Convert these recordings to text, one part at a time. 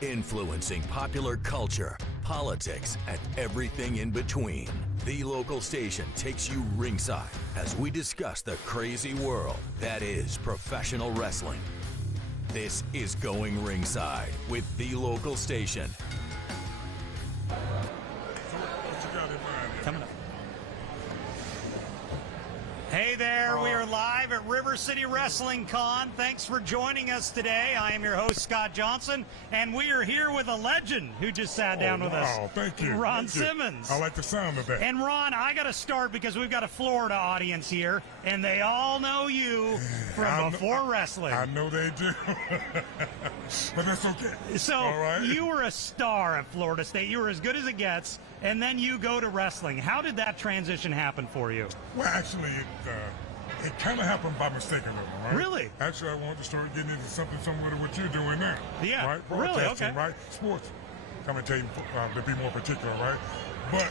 influencing popular culture, politics, and everything in between. The local station takes you ringside as we discuss the crazy world that is professional wrestling. This is Going Ringside with the local station. What you got in mind here? Coming up. Hey there, we are live at River City Wrestling Con. Thanks for joining us today. I am your host, Scott Johnson, and we are here with a legend who just sat down with us. Oh, thank you. Ron Thank you. Simmons. I like the sound of that. And Ron, I got to start because we've got a Florida audience here, and they all know you from before wrestling. I know they do. But that's okay. So all right? you were a star at Florida State. You were as good as it gets, and then you go to wrestling. How did that transition happen for you? Well, actually, it kind of happened by mistake a little, right? Really? Actually, I wanted to start getting into something similar to what you're doing now. Yeah, Right? really? Broadcasting, Okay. right? Sports. Commentating, to be more particular, right? But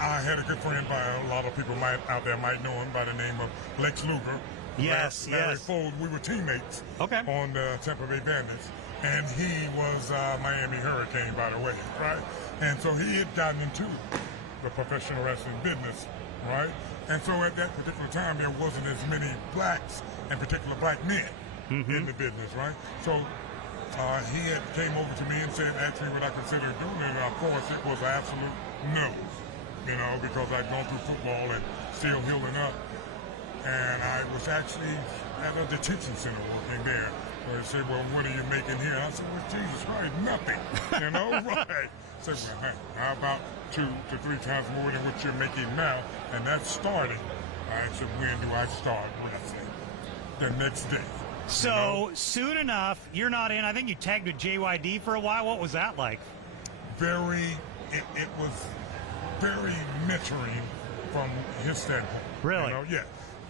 I had a good friend, by a lot of people out there might know him by the name of Lex Luger. Yes, Larry yes. Fold. We were teammates Okay. on the Tampa Bay Bandits. And he was Miami Hurricane, by the way, right? And so he had gotten into the professional wrestling business, right? And so at that particular time, there wasn't as many blacks, in particular black men, in the business, right? So he had came over to me and said, asked me what I considered doing, and of course it was an absolute no, because I'd gone through football and still healing up. And I was actually at a detention center working there. So they said, well, what are you making here? And I said, well, Jesus Christ, nothing, right? So, well, how about 2 to 3 times more than what you're making now? And that's starting. I said, when do I start wrestling? The next day. So soon enough, you're not in. I think you tagged with JYD for a while. What was that like? It was very mentoring from his standpoint. Really? Yeah.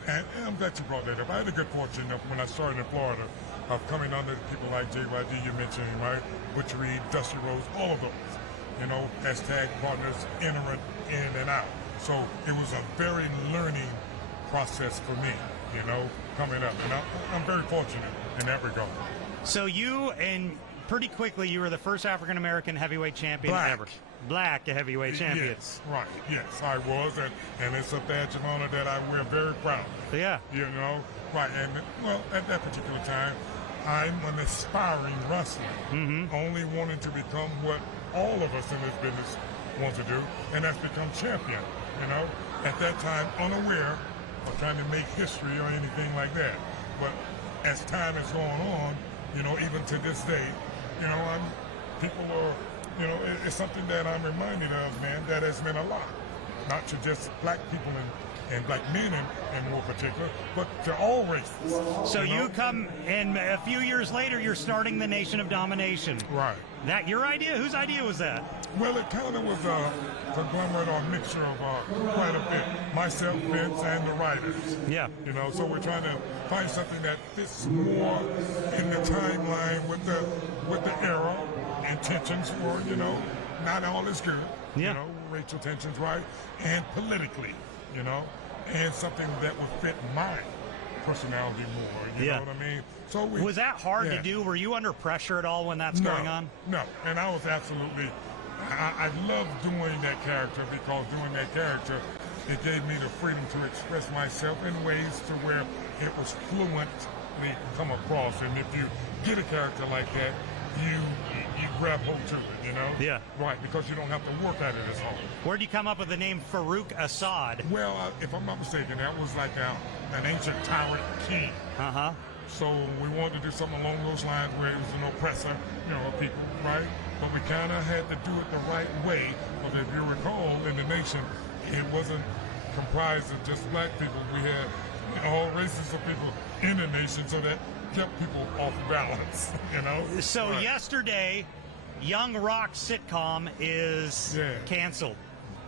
And I'm glad you brought that up. I had the good fortune of, when I started in Florida, of coming under people like JYD, you mentioned, right? Butch Reed, Dusty Rhodes, all of those, as tag partners, entering in and out. So it was a very learning process for me, coming up. And I'm very fortunate in that regard. So you, and pretty quickly, you were the first African-American heavyweight champion ever. Black heavyweight champion. Yes, right. Yes, I was. And it's a badge of honor that I wear very proud of. Yeah. Right. And, well, at that particular time, I'm an aspiring wrestler, only wanting to become what all of us in this business want to do, and that's become champion, At that time, unaware of trying to make history or anything like that. But as time has gone on, even to this day, people are, it's something that I'm reminded of, man, that has meant a lot. Not to just black people and black men in more particular, but to all races. So you come, and a few years later, you're starting the Nation of Domination. Right. That your idea? Whose idea was that? Well, it kind of was a conglomerate or mixture of quite a bit. Myself, Vince, and the writers. Yeah. So we're trying to find something that fits more in the timeline with the era. Intentions were, not all is good. Yeah. Racial tensions, right? And politically, and something that would fit my personality more. You know what I mean? So was that hard to do? Were you under pressure at all when that's going on? No, and I was absolutely. I loved doing that character because doing that character, it gave me the freedom to express myself in ways to where it was fluently come across. And if you get a character like that, you grab hold to it, Yeah. Right, because you don't have to work at it as hard. Where'd you come up with the name Farouk Assad? Well, if I'm not mistaken, that was like an ancient tyrant king. Uh-huh. So we wanted to do something along those lines where it was an oppressor, of people, right? But we kind of had to do it the right way. Because if you recall, in the nation, it wasn't comprised of just black people. We had all races of people in the nation, so that kept people off balance, So right. Yesterday, Young Rock sitcom is canceled.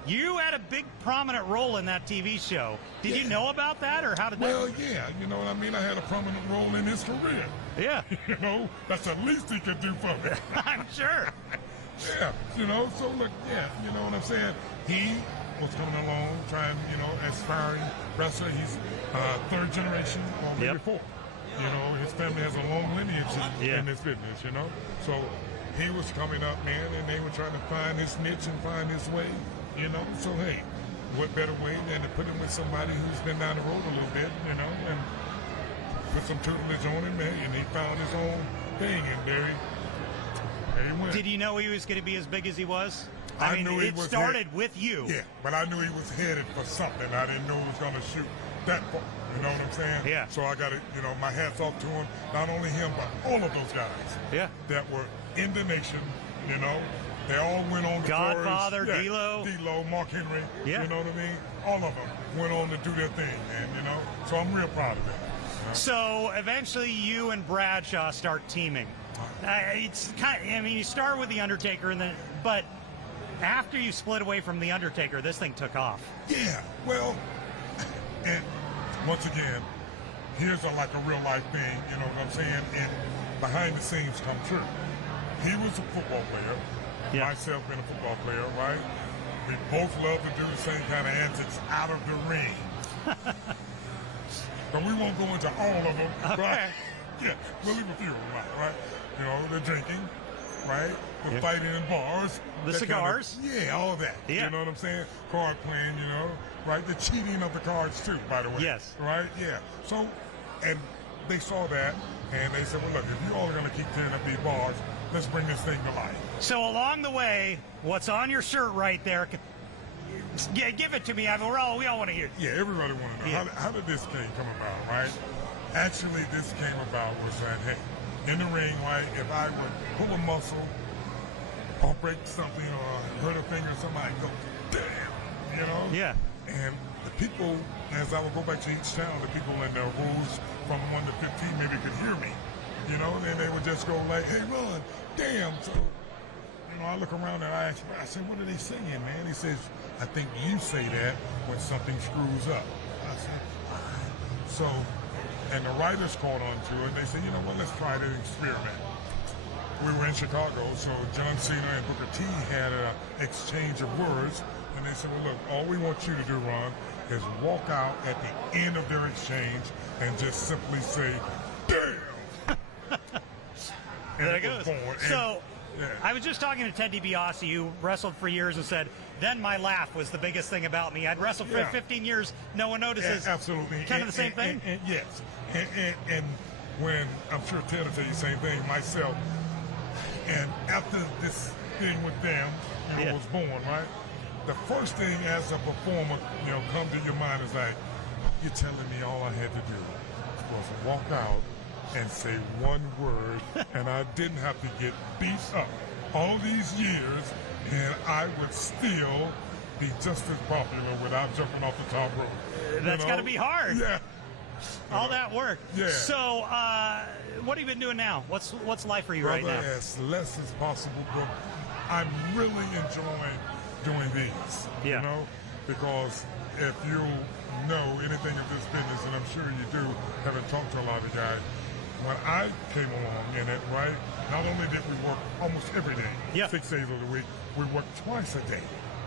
You had a big prominent role in that TV show. Did you know about that, or how did that? Well, yeah, you know what I mean? I had a prominent role in his career. Yeah. That's the least he could do for me. I'm sure. Yeah, so look, you know what I'm saying? He was coming along, trying, aspiring wrestler. He's third generation or maybe fourth. His family has a long lineage in this business, So he was coming up, man, and they were trying to find his niche and find his way, you know. So, hey, what better way than to put him with somebody who's been down the road a little bit, you know, and put some tutelage on him, man, and he found his own thing, and there he went. Did you know he was going to be as big as he was? I mean, knew he it was started with you. Yeah, but I knew he was headed for something. I didn't know he was going to shoot that far. You know what I'm saying? Yeah. So I got to, you know, my hat's off to him. Not only him, but all of those guys. Yeah. That were in the nation, you know. They all went on to Godfather, flourish. D'Lo. D'Lo, Mark Henry. Yeah. You know what I mean? All of them went on to do their thing, and, you know. So I'm real proud of them. You know? So eventually you and Bradshaw start teaming. It's kind of, I mean, you start with The Undertaker, and then, but after you split away from The Undertaker, this thing took off. Yeah, well, and once again, here's like a real life thing, you know what I'm saying? And behind the scenes come true. He was a football player, myself being a football player, right? We both love to do the same kind of antics out of the ring. But we won't go into all of them, Okay. right? Yeah, we'll leave a few of them out, right? You know, the drinking, right? The fighting in bars. The that cigars. Kind of, yeah, all that. Yeah. You know what I'm saying? Card playing, you know, right? The cheating of the cards, too, by the way. Yes. Right? Yeah. So, and they saw that, and they said, well, look, if you all are going to keep tearing up these bars, let's bring this thing to life. So along the way, what's on your shirt right there? Yeah, give it to me. I mean, we all want to hear. Yeah, everybody want to know. Yeah. How did this thing come about, right? Actually, this came about was that, hey, in the ring, right, if I would pull a muscle or break something or hurt a finger or something, I'd go, damn, you know? Yeah. And the people, as I would go back to each town, the people in their rows from 1 to 15 maybe could hear me, you know? And then they would just go like, hey, Ron, damn. So, you know, I look around and I said, what are they saying, man? He says, I think you say that when something screws up. I said, fine. So, and the writers caught on to it. They said, you know what, let's try this experiment. We were in Chicago, so John Cena and Booker T had an exchange of words, and they said, well, look, all we want you to do, Ron, is walk out at the end of their exchange and just simply say, damn. There it goes. So, yeah. I was just talking to Ted DiBiase, who wrestled for years, and said, then my laugh was the biggest thing about me. I'd wrestled for 15 years, no one notices. Absolutely. Kind of the same thing? And yes. And when, I'm sure Ted will tell you the same thing, myself, and after this thing with them, you know, was born, right? The first thing as a performer, you know, come to your mind is like, you're telling me all I had to do was walk out and say one word, and I didn't have to get beat up all these years, and I would still be just as popular without jumping off the top rope. That's got to be hard. Yeah. All that work. Yeah. So, what have you been doing now? What's life for you right now? As less as possible, but I'm really enjoying doing these. Yeah. You know, because if you know anything of this business, and I'm sure you do, having talked to a lot of guys, when I came along in it, right, not only did we work almost every day, 6 days of the week, we worked twice a day.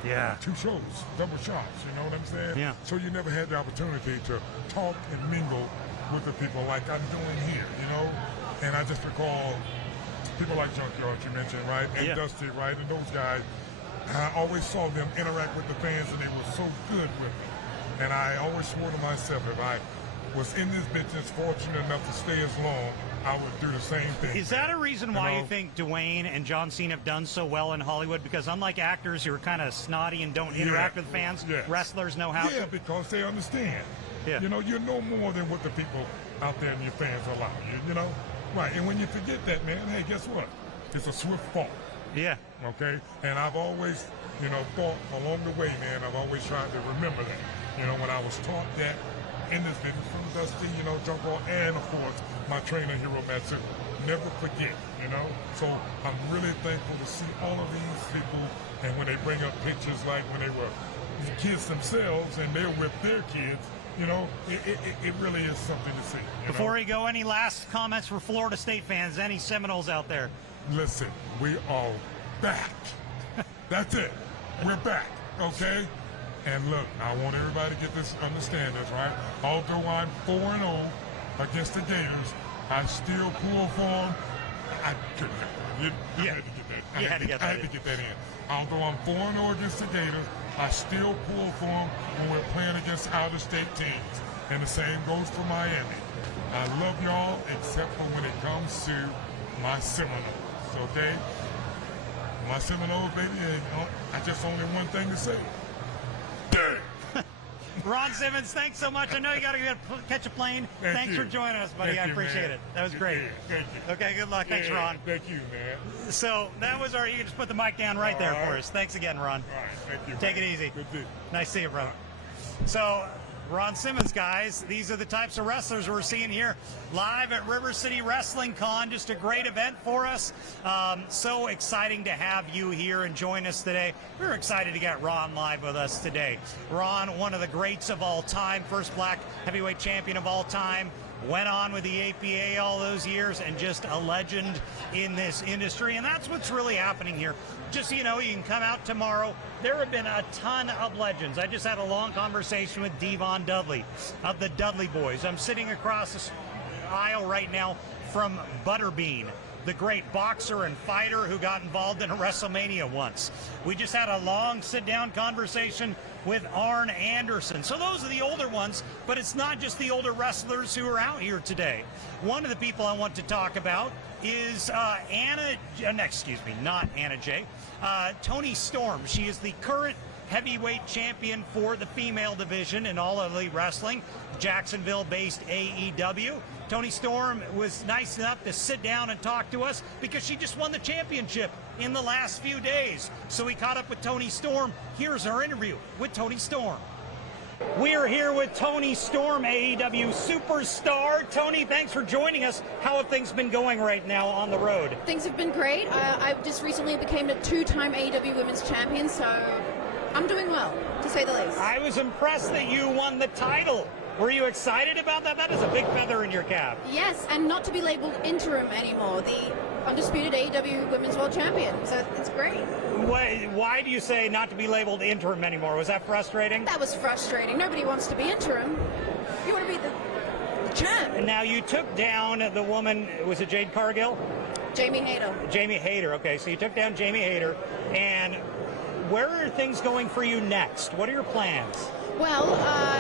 Yeah. 2 shows, double shots, you know what I'm saying? Yeah. So you never had the opportunity to talk and mingle with the people like I'm doing here, you know? And I just recall people like Junkyard, you mentioned, right? And Dusty, right? And those guys, I always saw them interact with the fans, and they were so good with it. And I always swore to myself, if I was in this business fortunate enough to stay as long, I would do the same thing. Is that a reason why you think Dwayne and John Cena have done so well in Hollywood? Because unlike actors who are kind of snotty and don't interact with fans, wrestlers know how to. Yeah, because they understand. Yeah. You know, you're no more than what the people out there and your fans allow you, you know? Right, and when you forget that, man, hey, guess what? It's a swift fall. Yeah. Okay? And I've always, you know, thought along the way, man, I've always tried to remember that. You know, when I was taught that in this business from Dusty, you know, Junkyard, and of course, my trainer, Hero Matsu, never forget, you know? So I'm really thankful to see all of these people, and when they bring up pictures like when they were kids themselves and they're with their kids, you know, it really is something to see. Before we go, any last comments for Florida State fans? Any Seminoles out there? Listen, we are back. That's it. We're back, okay? And look, I want everybody to get this, understand this, right? Although I'm 4-0 against the Gators, I still pull for them I couldn't help it. You had to get that. You had to get that I had in. to get that in. Although I'm 4-0 against the Gators, I still pull for them when we're playing against out-of-state teams. And the same goes for Miami. I love y'all, except for when it comes to my Seminoles, okay? My Seminoles, baby, I just only one thing to say. Dang. Ron Simmons, thanks so much. I know you got to catch a plane. Thanks for joining us, buddy. I appreciate it. That was great. Thank you. Okay, good luck. Thanks, Ron. Thank you, man. So that was you can just put the mic down right there for us. Thanks again, Ron. All right, thank you. Take man. it easy. Good deal. Nice to see you, brother. So, Ron Simmons, guys, these are the types of wrestlers we're seeing here live at River City Wrestling Con. Just a great event for us. So exciting to have you here and join us today. We're excited to get Ron live with us today. Ron, one of the greats of all time, first black heavyweight champion of all time, went on with the APA all those years and just a legend in this industry. And that's what's really happening here. Just so you know, you can come out tomorrow. There have been a ton of legends. I just had a long conversation with Devon Dudley of the Dudley Boys. I'm sitting across the aisle right now from Butterbean, the great boxer and fighter who got involved in a WrestleMania once. We just had a long sit-down conversation with Arn Anderson. So those are the older ones, but it's not just the older wrestlers who are out here today. One of the people I want to talk about is not Anna Jay, Toni Storm. She is the current heavyweight champion for the female division in All Elite Wrestling, Jacksonville-based AEW. Toni Storm was nice enough to sit down and talk to us because she just won the championship in the last few days. So we caught up with Toni Storm. Here's our interview with Toni Storm. We are here with Toni Storm, AEW superstar. Toni, thanks for joining us. How have things been going right now on the road? Things have been great. I just recently became a 2-time AEW Women's Champion, so I'm doing well, to say the least. I was impressed that you won the title. Were you excited about that? That is a big feather in your cap. Yes, and not to be labeled interim anymore, the undisputed AEW Women's World Champion, so it's great. Why do you say not to be labeled interim anymore? Was that frustrating? That was frustrating. Nobody wants to be interim. You want to be the champ. And now you took down the woman, was it Jade Cargill? Jamie Hayter. Jamie Hayter, okay, so you took down Jamie Hayter, and where are things going for you next? What are your plans? Well,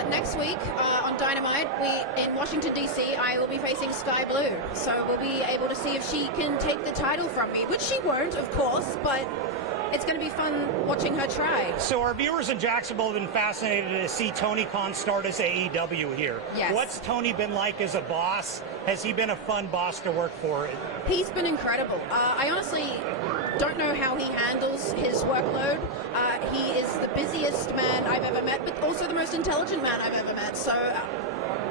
next week on Dynamite, in Washington, D.C., I will be facing Sky Blue. So we'll be able to see if she can take the title from me, which she won't, of course, but it's going to be fun watching her try. So our viewers in Jacksonville have been fascinated to see Tony Khan start as AEW here. Yes. What's Tony been like as a boss? Has he been a fun boss to work for? He's been incredible. I honestly don't know how he handles his workload. He is the busiest man I've ever met, but also the most intelligent man I've ever met. So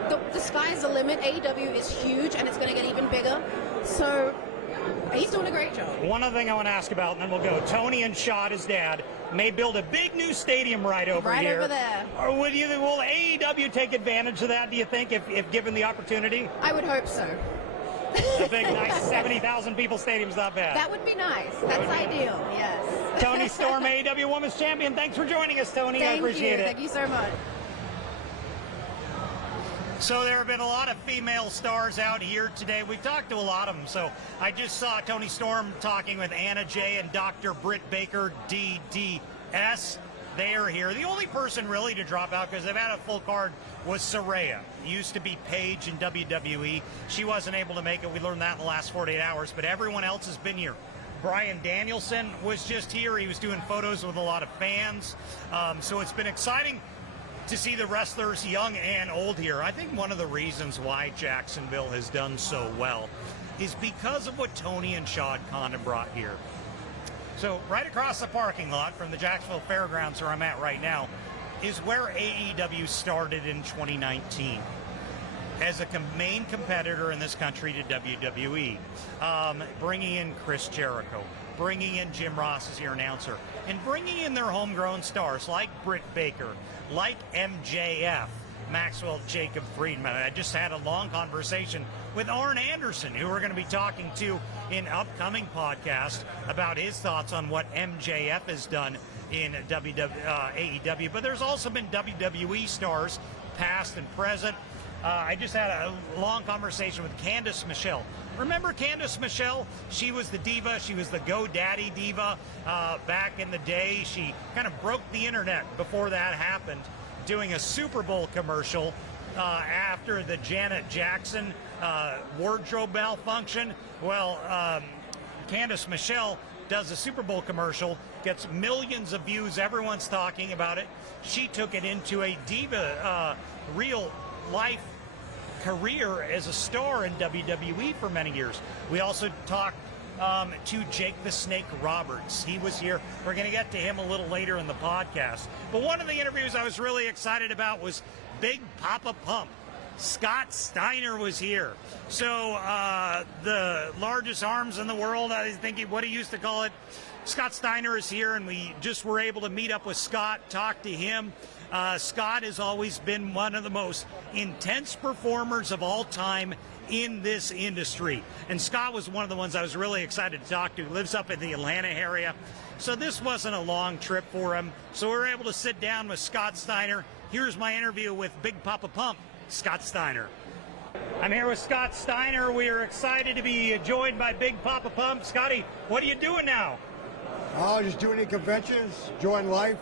the sky's the limit. AEW is huge, and it's going to get even bigger. So he's doing a great job. One other thing I want to ask about, and then we'll go. Tony and Shad, his dad, may build a big new stadium right over here. Right over there. Or will AEW take advantage of that, do you think, if given the opportunity? I would hope so. A big, nice 70,000 people stadium's not bad. That would be nice. That's ideal, yes. Toni Storm, AEW Women's Champion. Thanks for joining us, Toni. I appreciate it. Thank you so much. So there have been a lot of female stars out here today. We've talked to a lot of them. So I just saw Toni Storm talking with Anna Jay and Dr. Britt Baker, DDS. They are here. The only person really to drop out, because they've had a full card, was Saraya. Used to be Paige in WWE. She wasn't able to make it. We learned that in the last 48 hours. But everyone else has been here. Bryan Danielson was just here. He was doing photos with a lot of fans. So it's been exciting to see the wrestlers, young and old, here. I think one of the reasons why Jacksonville has done so well is because of what Tony and Shad Khan have brought here. So right across the parking lot from the Jacksonville Fairgrounds, where I'm at right now, is where AEW started in 2019 as a main competitor in this country to WWE, bringing in Chris Jericho, bringing in Jim Ross as your announcer, and bringing in their homegrown stars like Britt Baker, like MJF, Maxwell Jacob Friedman. I just had a long conversation with Arn Anderson, who we're going to be talking to in upcoming podcast about his thoughts on what MJF has done in AEW. But there's also been WWE stars, past and present. I just had a long conversation with Candice Michelle. Remember Candice Michelle? She was the diva. She was the GoDaddy diva back in the day. She kind of broke the internet before that happened, doing a Super Bowl commercial after the Janet Jackson wardrobe malfunction. Well, Candice Michelle does a Super Bowl commercial, gets millions of views. Everyone's talking about it. She took it into a diva, real life career as a star in WWE for many years. We also talked to Jake the Snake Roberts. He was here. We're going to get to him a little later in the podcast. But one of the interviews I was really excited about was Big Papa Pump. Scott Steiner was here. So the largest arms in the world, I think what he used to call it. Scott Steiner is here, and we just were able to meet up with Scott, talk to him. Scott has always been one of the most intense performers of all time in this industry. And Scott was one of the ones I was really excited to talk to. He lives up in the Atlanta area. So this wasn't a long trip for him. So we were able to sit down with Scott Steiner. Here's my interview with Big Papa Pump, Scott Steiner. I'm here with Scott Steiner. We are excited to be joined by Big Papa Pump. Scotty, what are you doing now? Oh, just doing any conventions, enjoying life.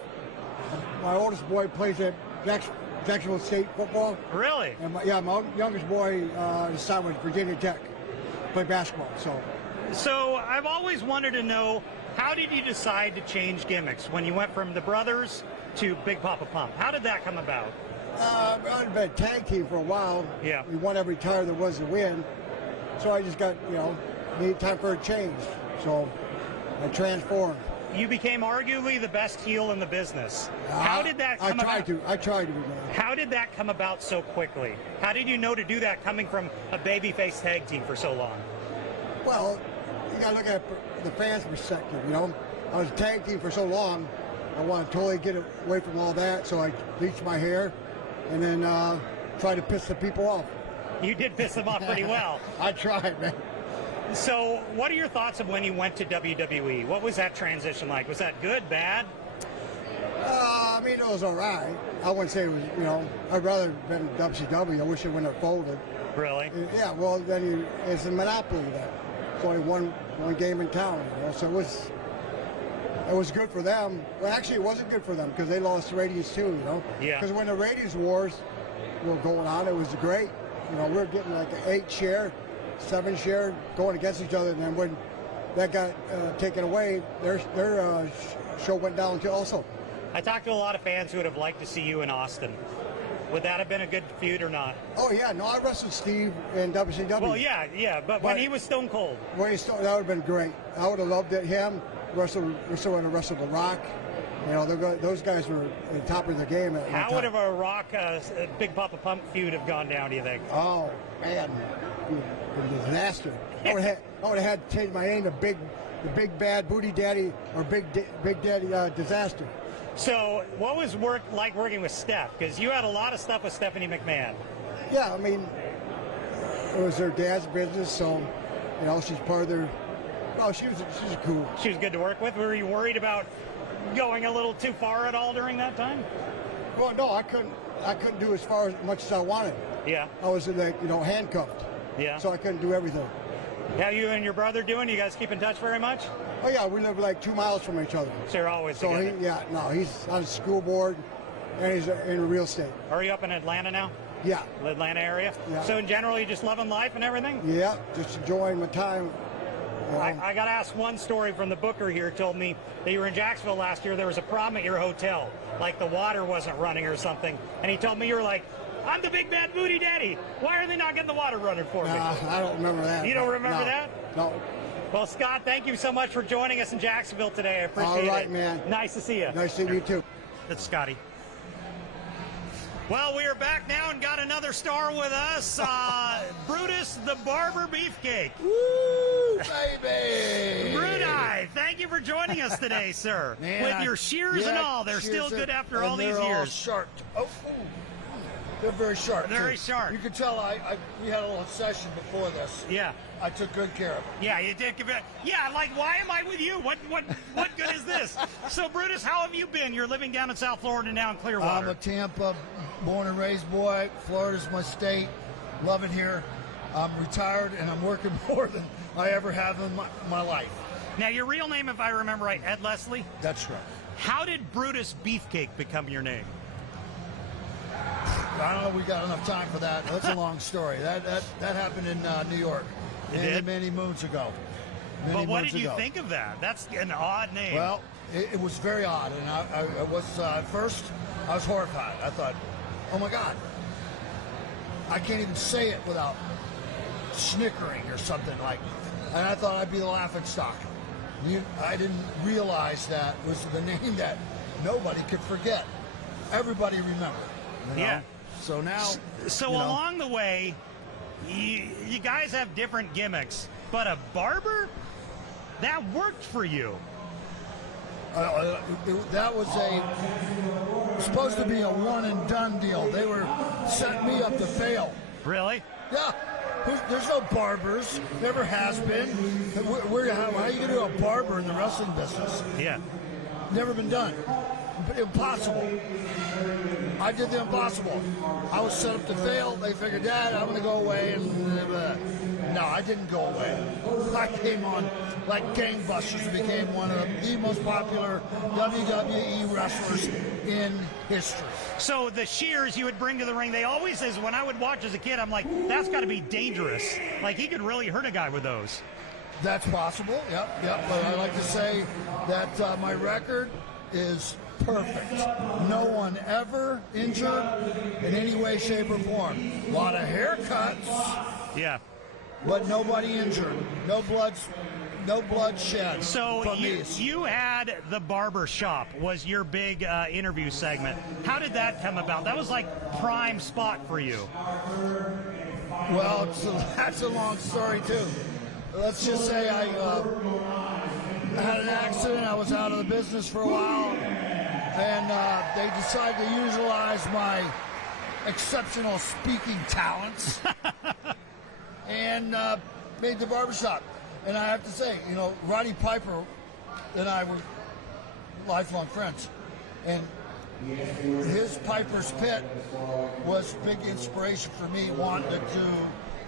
My oldest boy plays at Jacksonville State football. Really? And my youngest boy signed with Virginia Tech, play basketball. So I've always wanted to know, how did you decide to change gimmicks when you went from the brothers to Big Papa Pump? How did that come about? I've been a tag team for a while. Yeah. We won every time there was to win. So I just got, needed time for a change. So I transformed. You became arguably the best heel in the business. How did that come about? I tried to be good. How did that come about so quickly? How did you know to do that coming from a babyface tag team for so long? Well, you got to look at the fans' perspective, I was a tag team for so long, I want to totally get away from all that, so I bleached my hair and then tried to piss the people off. You did piss them off pretty well. I tried, man. So what are your thoughts of when you went to WWE? What was that transition like? Was that good, bad? It was all right. I wouldn't say it was, I'd rather have been WCW. I wish it wouldn't have folded. Really? Yeah, well, then it's a monopoly then. It's only one game in town, so it was good for them. Well, actually, it wasn't good for them because they lost ratings too, Yeah. Because when the ratings wars were going on, it was great. We were getting like an 8 share, 7 share going against each other, and then when that got taken away, their show went down too also. I talked to a lot of fans who would have liked to see you in Austin. Would that have been a good feud or not? Oh yeah, no, I wrestled Steve in WCW. Well, yeah, but when he was Stone Cold. That would have been great. I would have loved it. Him, wrestled The Rock. Those guys were at the top of their game at How would have a Rock, Big Papa Pump feud have gone down, do you think? Oh, man. A disaster. I would have had to change my name to the Big Bad Booty Daddy or Big Daddy Disaster. So what was like working with Steph? Because you had a lot of stuff with Stephanie McMahon. Yeah, it was their dad's business, so, she's part of their... Oh, she's cool. She was good to work with. Were you worried about going a little too far at all during that time? Well, no, I couldn't do as much as I wanted. Yeah. I was handcuffed. Yeah. So I couldn't do everything. How you and your brother doing? You guys keep in touch very much? Oh yeah, we live like 2 miles from each other. So you're always so together. He's on the school board and he's in real estate. Are you up in Atlanta now? Yeah. The Atlanta area? Yeah. So in general, you just loving life and everything? Yeah, just enjoying my time. I got to ask one story from the booker here. Told me that you were in Jacksonville last year. There was a problem at your hotel, like the water wasn't running or something. And he told me you were like, I'm the Big Bad Booty Daddy. Why are they not getting the water running for me? I don't remember that. You don't remember that? No. Well, Scott, thank you so much for joining us in Jacksonville today. I appreciate it. All right, man. Nice to see you. Nice to see you, too. That's Scotty. Well, we are back now and got another star with us, Brutus the Barber Beefcake. Woo, baby! Bruti, thank you for joining us today, sir. Man, with your shears and all, they're still good after all these years. They're all years. sharp. They're very sharp. Very sharp. You can tell we had a little session before this. Yeah. I took good care of it. Yeah, you did. Yeah, like, why am I with you? What good is this? So, Brutus, how have you been? You're living down in South Florida now in Clearwater. I'm a Tampa born and raised boy. Florida's my state. Love it here. I'm retired, and I'm working more than I ever have in my life. Now, your real name, if I remember right, Ed Leslie? That's right. How did Brutus Beefcake become your name? I don't know if we got enough time for that. That's a long story. That happened in New York many moons ago. But what did you think of that? That's an odd name. Well, it was very odd, and I was at first I was horrified. I thought, oh my God, I can't even say it without snickering or something like. And I thought I'd be the laughing stock. I didn't realize that was the name that nobody could forget. Everybody remembered. You know? Yeah. So now. So along the way, you guys have different gimmicks, but a barber, that worked for you. That was supposed to be a one and done deal. They were setting me up to fail. Really? Yeah. There's no barbers. Never has been. How are you going to do a barber in the wrestling business? Yeah. Never been done. Impossible. I did the impossible. I was set up to fail. They figured, Dad, I'm going to go away. No, I didn't go away. I came on like gangbusters and became one of the most popular WWE wrestlers in history. So the shears you would bring to the ring, they always, as when I would watch as a kid, I'm like, that's got to be dangerous. Like, he could really hurt a guy with those. That's possible, yep. But I like to say that my record is perfect. No one ever injured in any way, shape, or form. A lot of haircuts. Yeah. But nobody injured. No blood shed. So you had the barber shop was your big interview segment. How did that come about? That was like prime spot for you. Well, that's a long story too. Let's just say I had an accident. I was out of the business for a while, and they decided to utilize my exceptional speaking talents and made the barbershop. And I have to say, Roddy Piper and I were lifelong friends. And his Piper's Pit was big inspiration for me wanting to do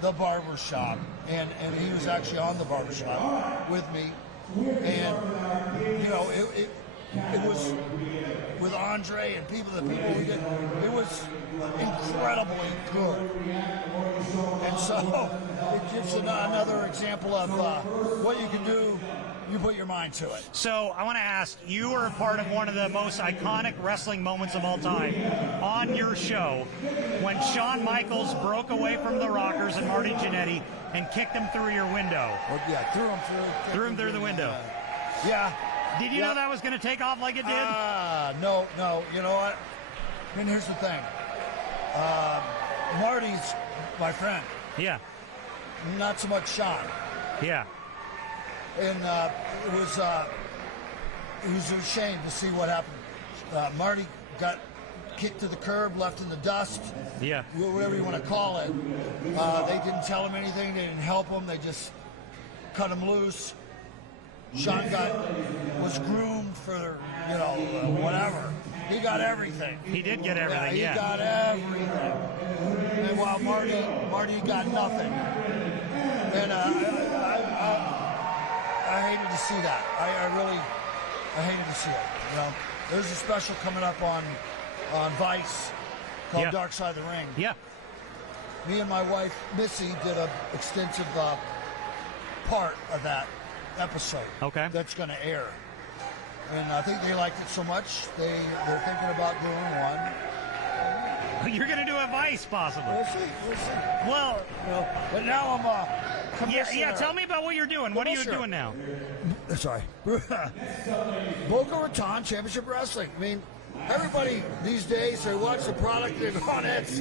the barbershop. And he was actually on the barbershop with me. And, it was with Andre and the people we did. It was incredibly good. And so it gives another example of what you can do. You put your mind to it. So I want to ask, you were a part of one of the most iconic wrestling moments of all time on your show when Shawn Michaels broke away from the Rockers and Marty Jannetty and kicked him through your window. Well, yeah, threw him through the window. Yeah. Did you know that was going to take off like it did? No. You know what? And here's the thing. Marty's my friend. Yeah. Not so much Shawn. Yeah. And it was a shame to see what happened. Marty got kicked to the curb, left in the dust. Yeah. Whatever you want to call it. They didn't tell him anything. They didn't help him. They just cut him loose. Shawn was groomed for, whatever. He got everything. He did get everything, yeah. He got everything. And while Marty got nothing. And I hated to see that. I hated to see it. There's a special coming up on Vice called Dark Side of the Ring. Yeah. Me and my wife, Missy, did an extensive part of that episode. Okay. That's going to air. And I think they liked it so much, they're thinking about doing one. You're going to do a Vice, possibly. We'll see. Well, but now I'm a commissioner. Yeah, tell me about what you're doing. What are you doing now? Sorry. Boca Raton Championship Wrestling. I mean, everybody these days, they watch the product, they're going, it's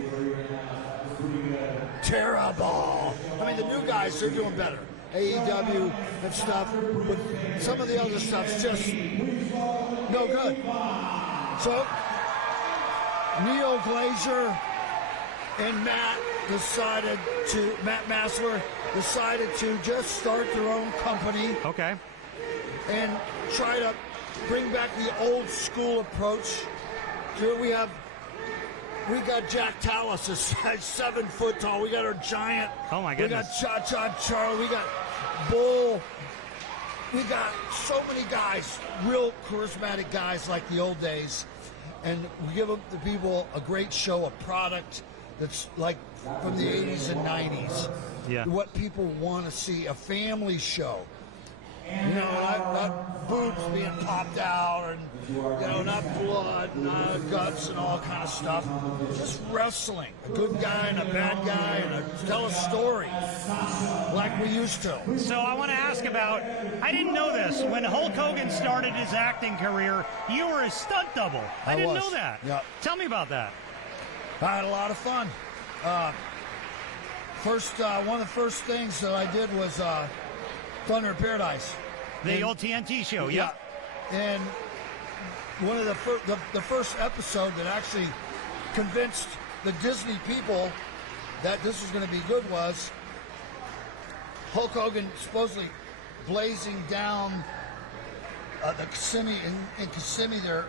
terrible. I mean, the new guys, they're doing better. AEW and stuff, but some of the other stuff's just no good. So, Neil Glazer and Matt Massler decided to just start their own company. Okay. And try to bring back the old school approach to it. We have We got Jack Tallis, is 7 foot tall. We got our giant. Oh, my goodness. We got Cha-Cha Charlie. We got Bull. We got so many guys, real charismatic guys like the old days. And we give them, the people a great show, a product that's like from the 80s and 90s. Yeah. What people want to see, a family show. You know, not boobs being popped out, and you know, not blood, not guts, and all kind of stuff. Just wrestling, a good guy and a bad guy, and tell a story like we used to. So I want to ask about, I didn't know this, when Hulk Hogan started his acting career, you were a stunt double. I didn't know that. Yep. Tell me about that. I had a lot of fun. One of the first things that I did was Thunder in Paradise. The old TNT show, yeah. And one of the first episode that actually convinced the Disney people that this was going to be good was Hulk Hogan supposedly blazing down the Kissimmee, in Kissimmee there,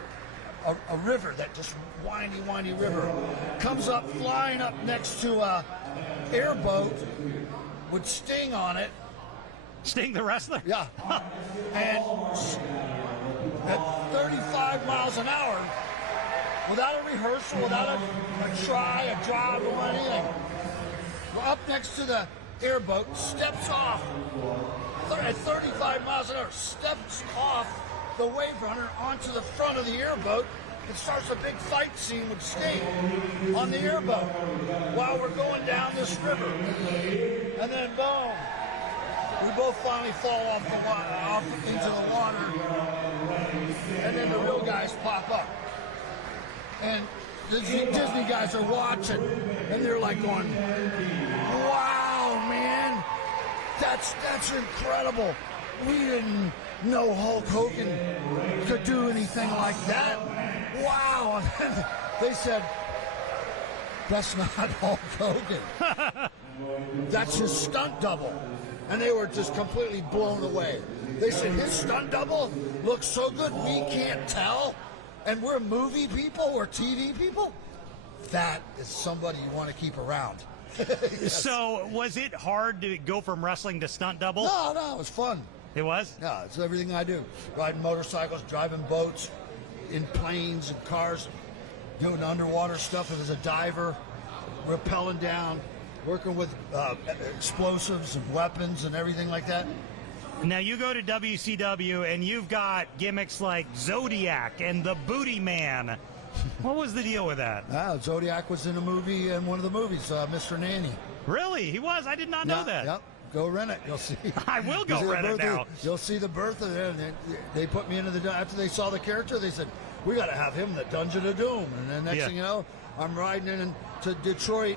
a river, that just windy river, comes up, flying up next to a airboat with Sting on it. Sting the wrestler? Yeah. And at 35 miles an hour, without a rehearsal, without a try, a drive, or anything, we're up next to the airboat, steps off at 35 miles an hour, steps off the wave runner onto the front of the airboat, and starts a big fight scene with Sting on the airboat while we're going down this river. And then boom, we both finally fall off into the water, and then the real guys pop up. And the Disney guys are watching, and they're like going, "Wow, man, that's incredible. We didn't know Hulk Hogan could do anything like that. Wow." And then they said, "That's not Hulk Hogan. That's his stunt double." And they were just completely blown away. They said, "His stunt double looks so good, we can't tell. And we're movie people, we're TV people. That is somebody you want to keep around." Yes. So was it hard to go from wrestling to stunt double? No, it was fun. It was? Yeah, it's everything I do. Riding motorcycles, driving boats, in planes and cars, doing underwater stuff. If there's a diver, rappelling down, working with explosives and weapons and everything like that. Now you go to WCW and you've got gimmicks like Zodiac and the Booty Man. What was the deal with that? Zodiac was in a movie, in one of the movies, Mr. Nanny. Really? He was? I did not know that. Yep. Go rent it. You'll see. I will go rent it now. You'll see the birth of it. And they put me into after they saw the character, they said, "We got to have him in the Dungeon of Doom." And then next thing you know, I'm riding into Detroit,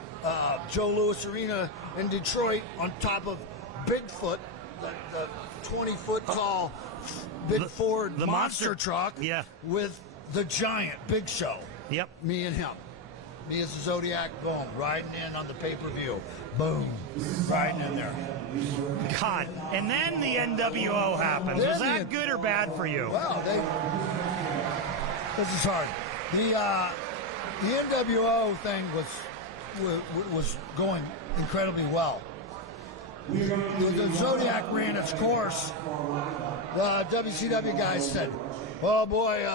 Joe Louis Arena in Detroit, on top of Bigfoot, the 20-foot tall big Ford monster truck, with the giant Big Show. Yep. Me and him. Me as the Zodiac, boom, riding in on the pay-per-view. Boom, riding in there. God, and then the NWO happens. Was that good or bad for you? Well, this is hard. The NWO thing was going incredibly well. The Zodiac ran its course. The WCW guys said, "Oh boy,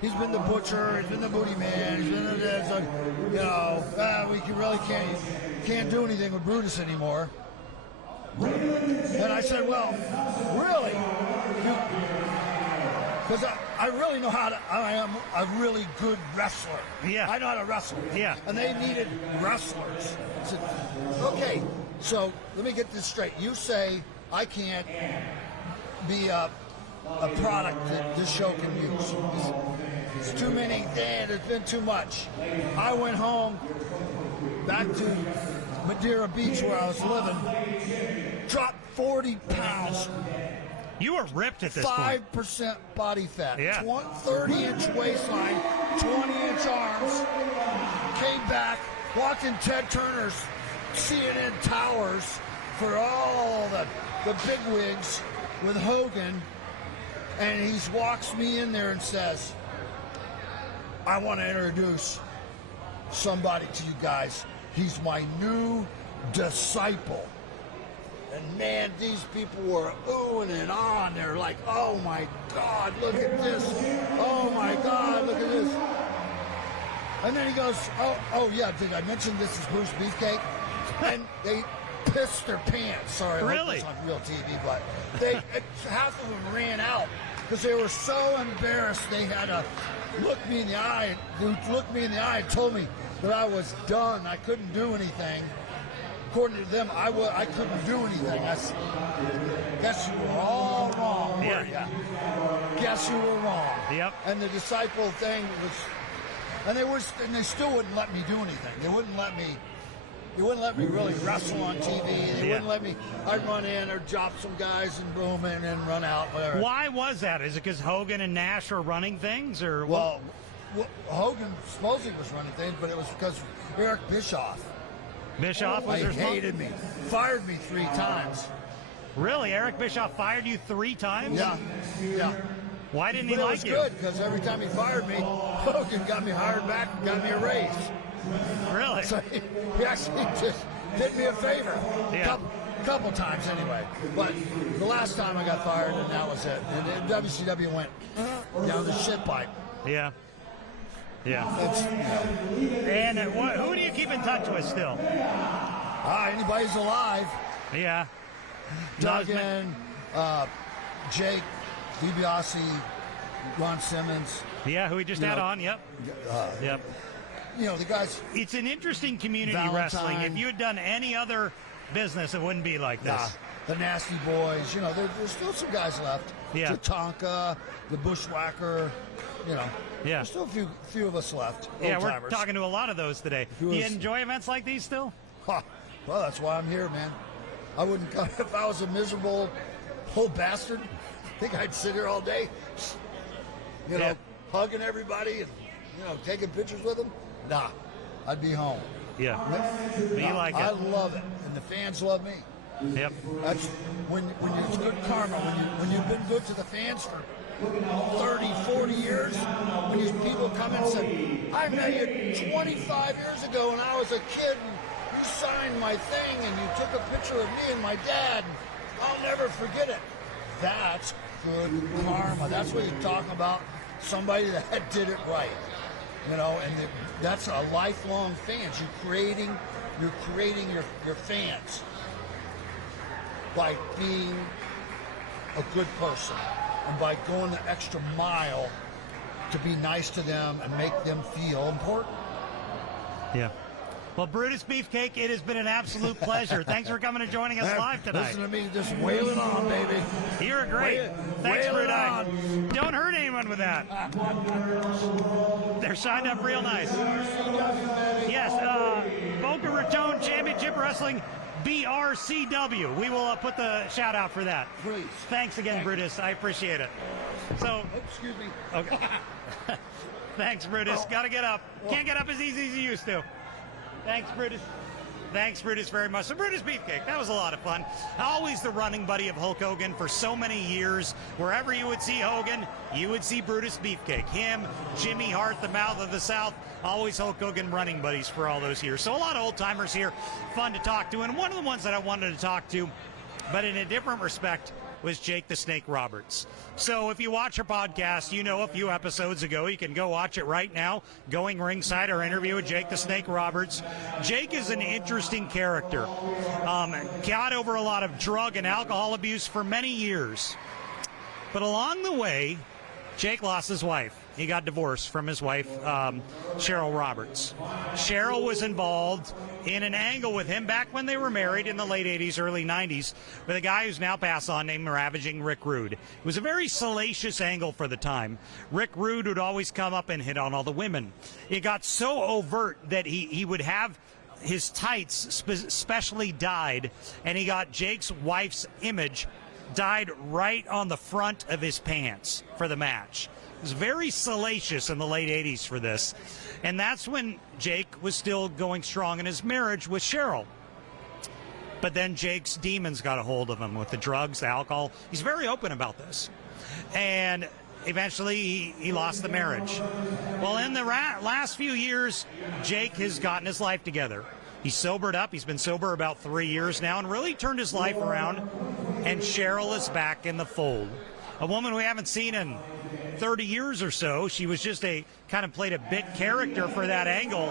he's been the Butcher, he's been the Booty Man, he's been the this, we really can't do anything with Brutus anymore." And I said, "Well, really? Because I really know how to. I am a really good wrestler. Yeah, I know how to wrestle. Yeah, and they needed wrestlers." I said, "Okay, so let me get this straight. You say I can't be a product that this show can use. It's too many. There's been too much." I went home, back to Madeira Beach where I was living, dropped 40 pounds. You were ripped at this point. 5% body fat. Yeah. 30-inch waistline, 20-inch arms. Came back, walked in Ted Turner's CNN Towers for all the big wigs with Hogan, and he walks me in there and says, "I want to introduce somebody to you guys. He's my new disciple. And man, these people were oohing and ahhing. They're like, oh my God, look at this. Oh my God, look at this. And then he goes, oh yeah, did I mention this is Bruce Beefcake? And they pissed their pants. Sorry, I hope Really? it's on real TV, but half of them ran out because they were so embarrassed. They had to look me in the eye. Who looked me in the eye and told me that I was done. I couldn't do anything. According to them, I couldn't do anything. Guess you were all wrong. Yeah. Guess you were wrong. Yep. And the disciple thing was, and they still wouldn't let me do anything. They wouldn't let me really wrestle on TV. They wouldn't let me. I'd run in or drop some guys and boom and then run out. Whatever. Why was that? Is it because Hogan and Nash are running things, or Well, Hogan supposedly was running things, but it was because Eric Bischoff. Bischoff was He responsible? hated me. Fired me 3 times. Really? Eric Bischoff fired you 3 times? Yeah. Why didn't But he it like was you? good because every time he fired me, Hogan got me hired back and got me a raise. Really? So he actually just did me a favor. Yeah. Couple times anyway. But the last time I got fired, and that was it. And then WCW went down the shit pipe. Yeah. Yeah. It's, And who do you keep in touch with still? anybody's alive. Yeah. Not as many- Duggan, Jake, DiBiase, Ron Simmons. Yeah, who we just had on. Yep. Yep. The guys. It's an interesting community, Valentine. wrestling. If you had done any other business, it wouldn't be like this. The Nasty Boys. There's still some guys left. Yeah. Tatanka, the Bushwhacker. Yeah. There's still a few of us left. Yeah, we're old-timers. talking to a lot of those today. Who Do you is- enjoy events like these still? Well, that's why I'm here, man. I wouldn't come if I was a miserable old bastard. I think I'd sit here all day, Yeah. hugging everybody and taking pictures with them. Nah, I'd be home. Yeah. But you like I it. love it, and the fans love me. Yep. That's when it's good karma. When you've been good to the fans for 30, 40 years, when these people come in and say, I met you 25 years ago when I was a kid, and you signed my thing, and you took a picture of me and my dad. I'll never forget it. That's good karma. That's what you're talking about. Somebody that did it right. That's a lifelong fans. You're creating your fans by being a good person and by going the extra mile to be nice to them and make them feel important. Yeah. Well, Brutus Beefcake, it has been an absolute pleasure. Thanks for coming and joining us live tonight. Listen to me, just wailing on, baby. You're great. Thanks, whale it Brutus. Don't hurt anyone with that. They're signed up real nice. Yes, Boca Raton Championship Wrestling, BRCW. We will put the shout out for that. Please. Thanks again, Brutus. I appreciate it. So, Excuse me. okay. Thanks, Brutus. Got to get up. Can't get up as easy as you used to. Thanks, Brutus. Thanks, Brutus, very much. So, Brutus Beefcake, that was a lot of fun. Always the running buddy of Hulk Hogan for so many years. Wherever you would see Hogan, you would see Brutus Beefcake. Him, Jimmy Hart, the Mouth of the South, always Hulk Hogan running buddies for all those years. So a lot of old-timers here, fun to talk to. And one of the ones that I wanted to talk to, but in a different respect, was Jake the Snake Roberts. So if you watch our podcast, a few episodes ago, you can go watch it right now. Going Ringside, our interview with Jake the Snake Roberts. Jake is an interesting character. Got over a lot of drug and alcohol abuse for many years. But along the way, Jake lost his wife. He got divorced from his wife, Cheryl Roberts. Cheryl was involved in an angle with him back when they were married in the late 80s, early 90s, with a guy who's now passed on named Ravaging Rick Rude. It was a very salacious angle for the time. Rick Rude would always come up and hit on all the women. It got so overt that he would have his tights specially dyed, and he got Jake's wife's image dyed right on the front of his pants for the match. It was very salacious in the late 80s for this. And that's when Jake was still going strong in his marriage with Cheryl. But then Jake's demons got a hold of him with the drugs, the alcohol. He's very open about this. And eventually he lost the marriage. Well, in the last few years, Jake has gotten his life together. He's sobered up. He's been sober about 3 years now and really turned his life around. And Cheryl is back in the fold. A woman we haven't seen in 30 years or so. She was just kind of played a bit character for that angle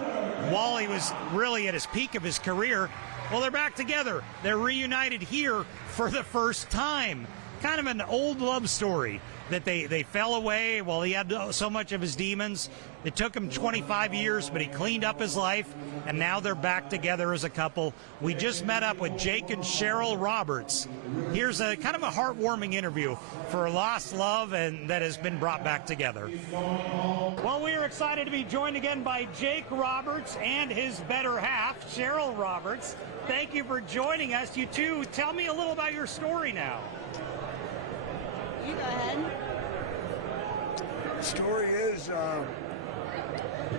while he was really at his peak of his career. Well, they're back together. They're reunited here for the first time. Kind of an old love story that they fell away while he had so much of his demons. It took him 25 years, but he cleaned up his life, and now they're back together as a couple. We just met up with Jake and Cheryl Roberts. Here's a kind of a heartwarming interview for lost love and that has been brought back together. Well, we are excited to be joined again by Jake Roberts and his better half, Cheryl Roberts. Thank you for joining us. You two, tell me a little about your story now. You go ahead. The story is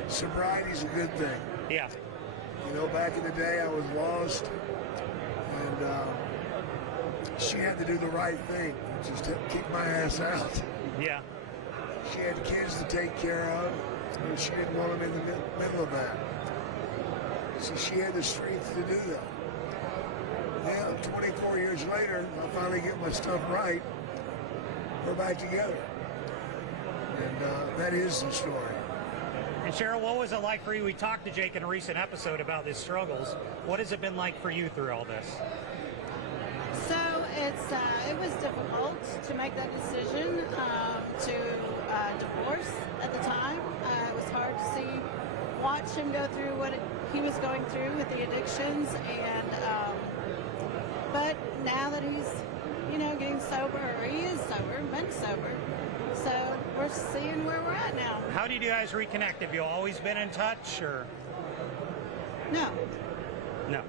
sobriety's a good thing. Yeah. You know, back in the day, I was lost, and she had to do the right thing, just to keep my ass out. Yeah. She had kids to take care of, and she didn't want them in the middle of that. So she had the strength to do that. Now, 24 years later, I finally get my stuff right. We're back together. And that is the story. And Cheryl, what was it like for you? We talked to Jake in a recent episode about his struggles. What has it been like for you through all this? So it was difficult to make that decision to divorce at the time. It was hard to watch him go through what he was going through with the addictions, and but now that he's getting sober, or he is sober, been sober, so we're seeing where we're at now. How did you guys reconnect? Have you always been in touch, or? No. No.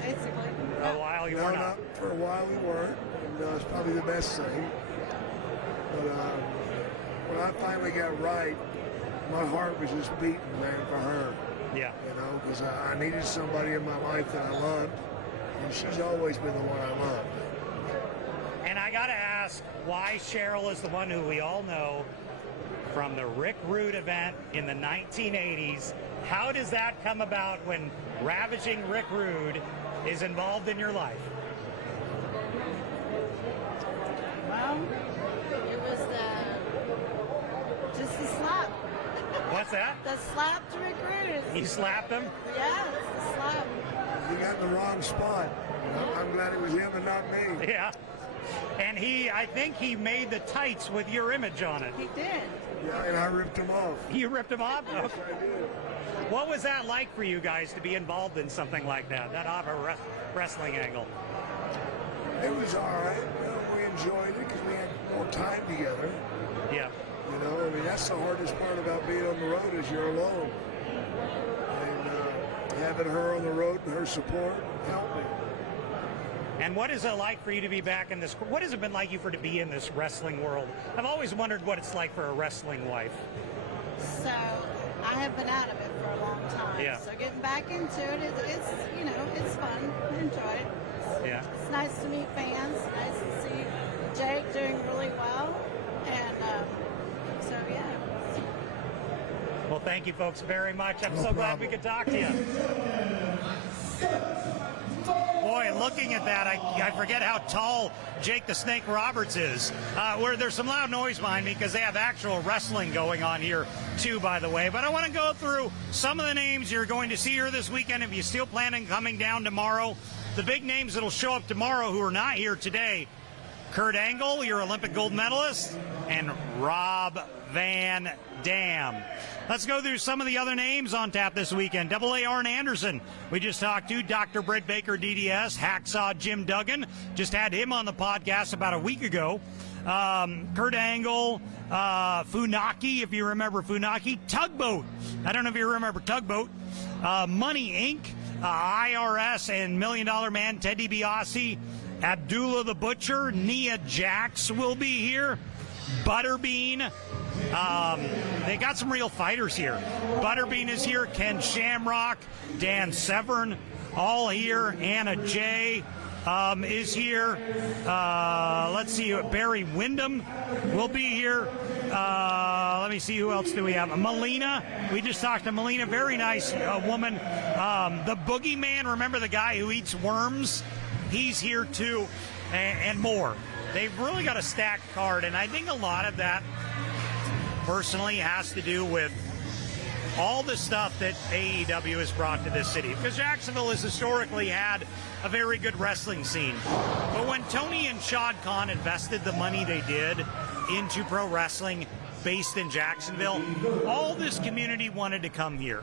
Basically. A while you were not. For a while we weren't, and it's probably the best thing. But when I finally got right, my heart was just beating, man, for her. Yeah. You know, because I needed somebody in my life that I loved, and she's always been the one I loved. And I got to ask, why Cheryl is the one who we all know from the Rick Rude event in the 1980s. How does that come about when ravaging Rick Rude is involved in your life? Well, it was just the slap. What's that? The slap to Rick Rude. You slapped him? Yeah, it's the slap. He got in the wrong spot. I'm glad it was him and not me. Yeah. And I think he made the tights with your image on it. He did. Yeah, and I ripped him off. You ripped him off? Yes, I did. What was that like for you guys to be involved in something like that off a wrestling angle? It was all right. You know, we enjoyed it because we had more time together. Yeah. You know, I mean, that's the hardest part about being on the road is you're alone. And having her on the road and her support helped me. And what is it like for you to be back in this? What has it been like to be in this wrestling world? I've always wondered what it's like for a wrestling wife. So I have been out of it for a long time. Yeah. So getting back into it, it's fun. I enjoy it. Yeah. It's nice to meet fans. Nice to see Jake doing really well. And so, yeah. Well, thank you folks very much. I'm No so glad problem. we could talk to you. Boy, looking at that, I forget how tall Jake the Snake Roberts is. Where there's some loud noise behind me because they have actual wrestling going on here too, by the way. But I want to go through some of the names you're going to see here this weekend if you still plan on coming down tomorrow. The big names that'll show up tomorrow who are not here today: Kurt Angle, your Olympic gold medalist, and Rob Van Dam. Let's go through some of the other names on tap this weekend. Double A Arn Anderson, we just talked to. Dr. Britt Baker, DDS. Hacksaw Jim Duggan, just had him on the podcast about a week ago. Kurt Angle, Funaki, if you remember Funaki. Tugboat, I don't know if you remember Tugboat. Money Inc., IRS and $1 Million Man, Ted DiBiase. Abdullah the Butcher, Nia Jax will be here. Butterbean. They got some real fighters here. Butterbean is here. Ken Shamrock, Dan Severn, all here. Anna Jay. is here. Let's see, Barry Windham will be here. Let me see, who else do we have? Melina. We just talked to Melina, very nice woman. The Boogeyman, remember the guy who eats worms? He's here too, and more. They've really got a stacked card, and I think a lot of that personally has to do with all the stuff that AEW has brought to this city, because Jacksonville has historically had a very good wrestling scene. But when Tony and Shad Khan invested the money they did into pro wrestling based in Jacksonville, all this community wanted to come here.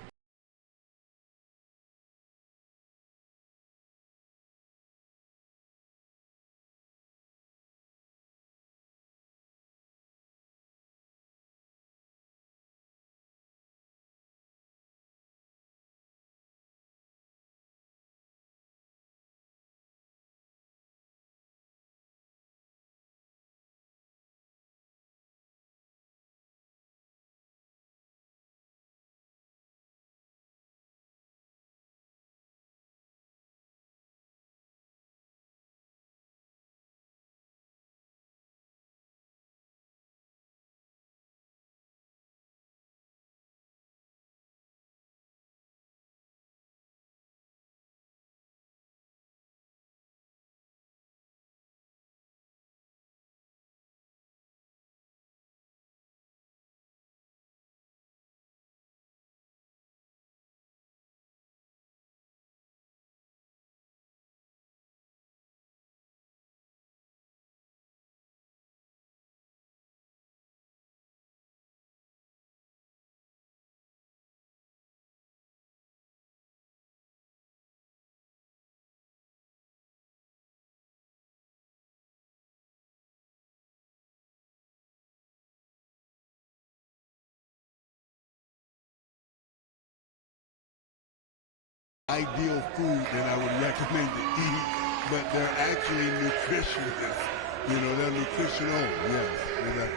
Ideal food that I would recommend to eat, but they're actually nutritionists. You know, they're nutritional, yes.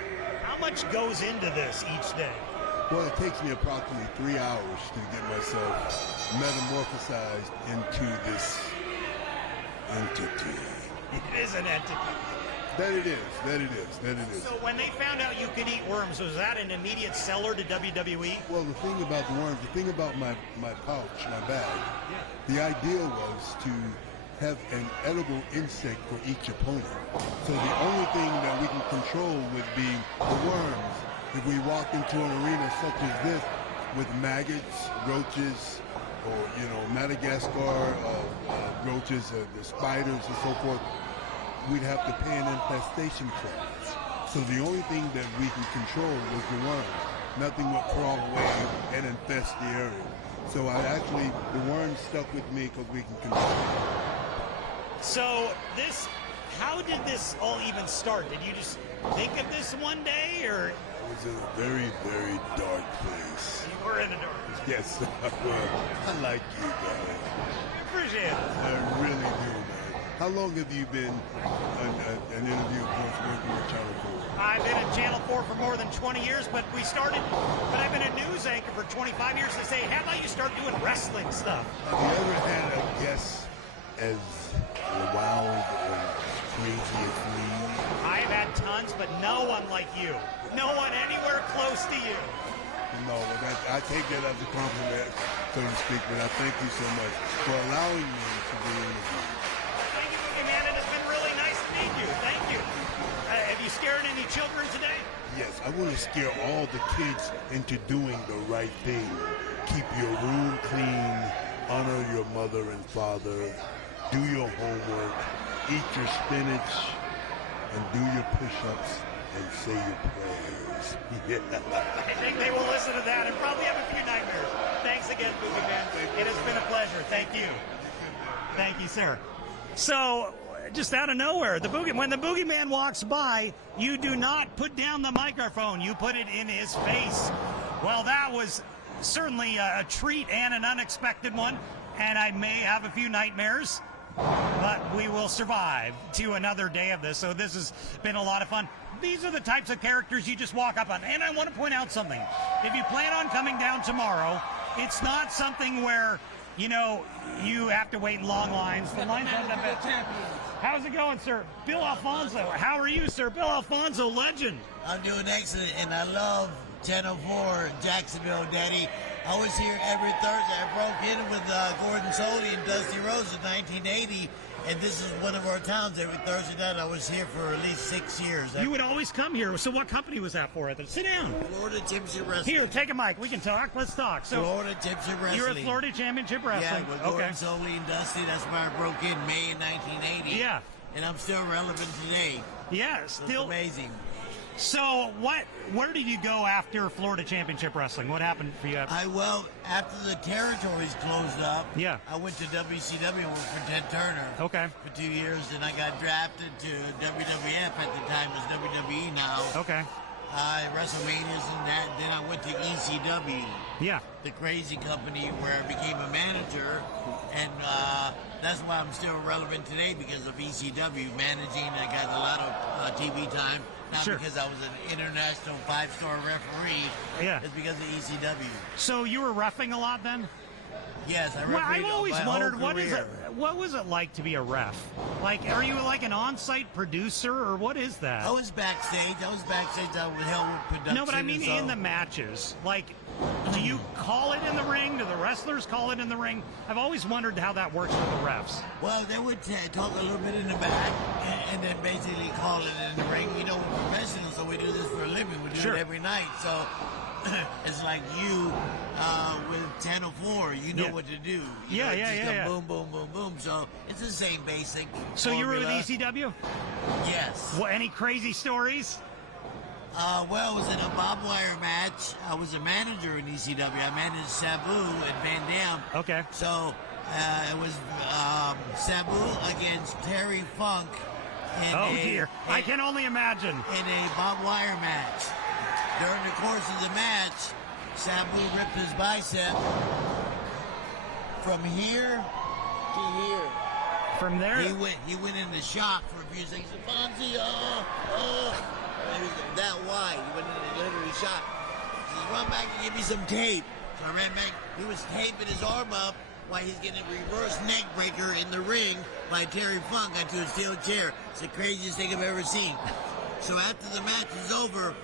How much goes into this each day? Well, it takes me approximately 3 hours to get myself metamorphosized into this entity. It is an entity. That it is. So when they found out you could eat worms, was that an immediate seller to WWE? Well, the thing about the worms, the thing about my pouch, my bag, the idea was to have an edible insect for each opponent. So the only thing that we can control would be the worms. If we walk into an arena such as this with maggots, roaches, or, you know, Madagascar roaches, the spiders and so forth, we'd have to pay an infestation charge. So the only thing that we can control was the worms. Nothing would crawl away and infest the area. So the worms stuck with me because we can control it. So how did this all even start? Did you just think of this one day, or? I was in a very, very dark place. You were in the dark. Yes, I was. I like you, guys. Appreciate it. I really do, man. How long have you been an interview coach working with Channel 4? I've been at Channel 4 for more than 20 years, but I've been a news anchor for 25 years. They say, how about you start doing wrestling stuff? Have you ever had a guest as wild and crazy as me? I've had tons, but no one like you. No one anywhere close to you. No, but I take that as a compliment, so to speak, but I thank you so much for allowing me to be in the room. Man, it has been really nice to meet you. Thank you. Have you scared any children today? Yes, I want to scare all the kids into doing the right thing. Keep your room clean, honor your mother and father, do your homework, eat your spinach, and do your push-ups and say your prayers. I think they will listen to that and probably have a few nightmares. Thanks again, Boogeyman. It has been a pleasure. Thank you. Thank you, sir. So, just out of nowhere, when the Boogeyman walks by, you do not put down the microphone. You put it in his face. Well, that was certainly a treat and an unexpected one, and I may have a few nightmares, but we will survive to another day of this. So this has been a lot of fun. These are the types of characters you just walk up on. And I want to point out something. If you plan on coming down tomorrow, it's not something where You know, you have to wait in long lines. The lines aren't that bad. How's it going, sir? Bill Alfonso. How are you, sir? Bill Alfonso, legend. I'm doing excellent, and I love 1004 Jacksonville, Daddy. I was here every Thursday. I broke in with Gordon Soley and Dusty Rhodes in 1980, and this is one of our towns every Thursday night. I was here for at least 6 years. You would always come here. So what company was that for? Sit down. Florida Championship Wrestling. Here, take a mic. We can talk. Let's talk. So Florida Championship Wrestling. You're at Florida Championship Wrestling. Yeah, with Gordon Soley and Dusty. That's where I broke in May in 1980. Yeah. And I'm still relevant today. Yeah, still. It's amazing. So where did you go after Florida Championship Wrestling? What happened for you? Well, after the territories closed up, yeah, I went to WCW and worked for Ted Turner. Okay. For 2 years, and I got drafted to WWF at the time. It's WWE now. Okay. WrestleManias and that. Then I went to ECW. Yeah. The crazy company where I became a manager, and that's why I'm still relevant today because of ECW managing. I got a lot of TV time. Not because I was an international 5-star referee. Yeah. It's because of ECW. So you were reffing a lot then? Yes, I refereed. Well, I've always wondered what was it like to be a ref? Like, are you like an on-site producer or what is that? I was backstage. I was with Hellwood Production. No, but I mean in the matches. Like, do you call it in the ring? Do the wrestlers call it in the ring? I've always wondered how that works with the refs. Well, they would talk a little bit in the back and then basically call it in the ring. You know, we're professionals, so we do this for a living. We do it every night. So it's like you with 1004, you know what to do. You know, just boom, boom, boom, boom. So it's the same basic. So you were with ECW? Yes. Well, any crazy stories? Well, it was in a barbed wire match. I was a manager in ECW. I managed Sabu and Van Dam. Okay. So it was Sabu against Terry Funk. Dear. I can only imagine. In a barbed wire match. During the course of the match, Sabu ripped his bicep from here to here. From there? He went into shock for a few seconds. Fonzie, He was that wide. He went into literally shock. He says, run back and give me some tape. So I ran back. He was taping his arm up while he's getting a reverse neck breaker in the ring by Terry Funk onto a steel chair. It's the craziest thing I've ever seen. So after the match is over,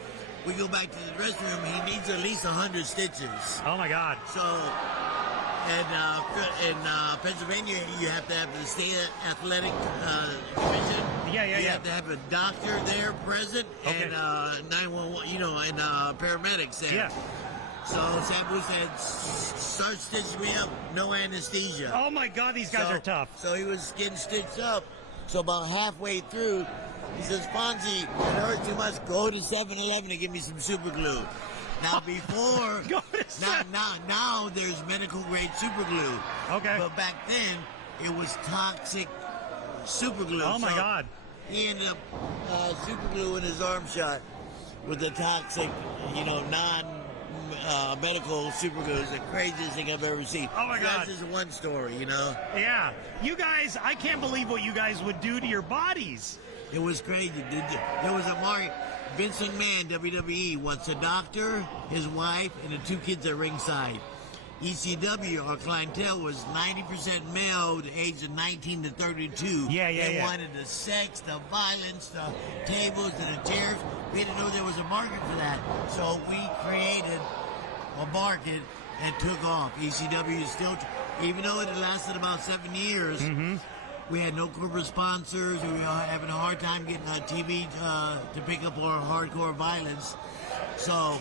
we go back to the dressing room. He needs at least 100 stitches. Oh, my God. So in Pennsylvania, you have to have the state athletic division. You have to have a doctor there present and 911, and paramedics there. Yeah. So Sabu said, start stitching me up, no anesthesia. Oh, my God, these guys are tough. So he was getting stitched up. So about halfway through, he says, Fonzie, it hurts too much. Go to 7-Eleven and give me some super glue. Now before, now there's medical grade super glue. Okay. But back then, it was toxic super glue. Oh my God. He ended up super gluing his arm shot with the toxic, non-medical super glue. It's the craziest thing I've ever seen. Oh my God. That's just one story, Yeah. You guys, I can't believe what you guys would do to your bodies. It was crazy. There was a Mark Vince McMahon, WWE, wants a doctor, his wife, and the 2 kids at ringside. ECW, our clientele, was 90% male, the age of 19 to 32. They wanted the sex, the violence, the tables, and the chairs. We didn't know there was a market for that. So we created a market and took off. ECW is still, even though it lasted about 7 years, we had no corporate sponsors. We were having a hard time getting on TV to pick up our hardcore violence. So,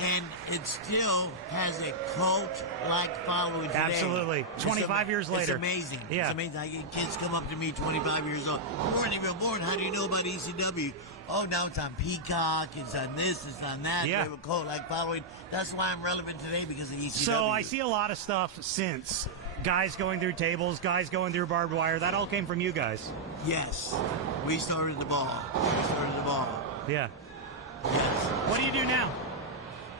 and it still has a cult-like following today. Absolutely. 25 years later. It's amazing. Yeah. It's amazing. I get kids come up to me 25 years old. You weren't even born. How do you know about ECW? Oh, now it's on Peacock. It's on this. It's on that. Yeah. We have a cult-like following. That's why I'm relevant today, because of ECW. So I see a lot of stuff since. Guys going through tables, guys going through barbed wire. That all came from you guys. Yes. We started the ball. Yeah. Yes. What do you do now?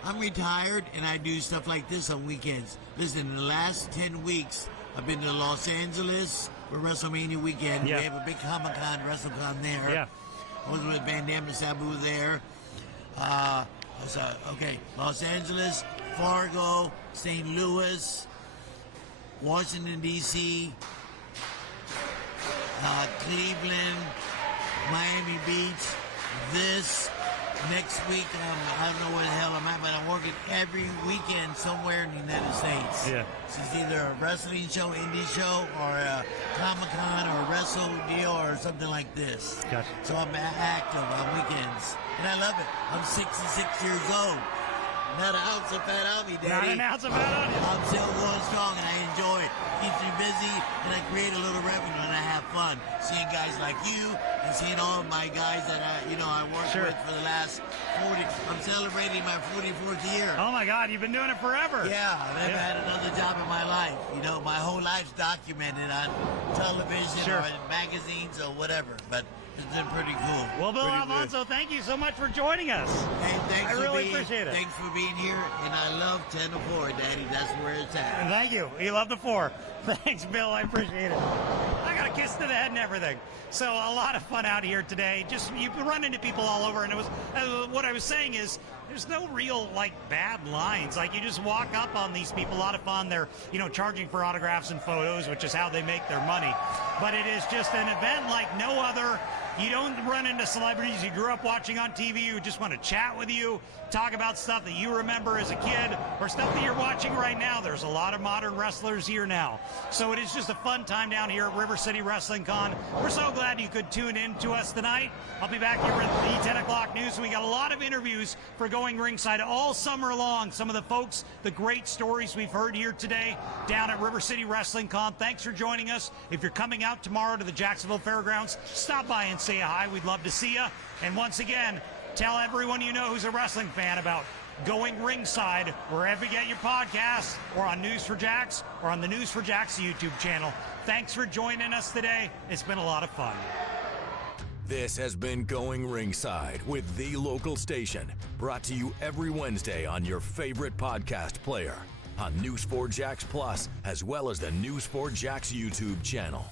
I'm retired, and I do stuff like this on weekends. Listen, in the last 10 weeks, I've been to Los Angeles for WrestleMania weekend. Yeah. We have a big Comic-Con, WrestleCon there. Yeah. I was with Van Dam and Sabu there. Los Angeles, Fargo, St. Louis, Washington, D.C., Cleveland, Miami Beach. This next week, I don't know where the hell I'm at, but I'm working every weekend somewhere in the United States. Yeah. So it's either a wrestling show, indie show, or a Comic-Con, or a wrestle deal, or something like this. Gotcha. So I'm active on weekends, and I love it. I'm 66 years old. Not an ounce of fat on me, Daddy. Not an ounce of fat on you. I'm still going strong, and I enjoy it. Keeps me busy, and I create a little revenue, and I have fun. Seeing guys like you, and seeing all of my guys that I worked with for the last 40. I'm celebrating my 44th year. Oh my God, you've been doing it forever. Yeah, I've never had another job in my life. My whole life's documented on television or in magazines or whatever. But it's been pretty cool. Well, Bill Alfonso, thank you so much for joining us. Hey, I really appreciate it. Thanks for being here, and I love 10 to 4, Daddy. That's where it's at. Thank you. You love the 4. Thanks, Bill. I appreciate it. I got a kiss to the head and everything. So a lot of fun out here today. Just you run into people all over, and it was what I was saying is there's no real bad lines. You just walk up on these people. A lot of fun. They're charging for autographs and photos, which is how they make their money. But it is just an event like no other. You don't run into celebrities you grew up watching on TV who just want to chat with you, talk about stuff that you remember as a kid or stuff that you're watching right now. There's a lot of modern wrestlers here now. So it is just a fun time down here at River City Wrestling Con. We're so glad you could tune in to us tonight. I'll be back here with the 10 o'clock news. We got a lot of interviews for Going Ringside all summer long. Some of the folks, the great stories we've heard here today down at River City Wrestling Con. Thanks for joining us. If you're coming out tomorrow to the Jacksonville Fairgrounds, stop by and say hi. We'd love to see you. And once again, tell everyone you know who's a wrestling fan about Going Ringside, wherever you get your podcasts, or on News for Jax, or on the News for Jax YouTube channel. Thanks for joining us today. It's been a lot of fun. This has been Going Ringside with the local station, brought to you every Wednesday on your favorite podcast player, on News 4 Jax Plus, as well as the News 4 Jax YouTube channel.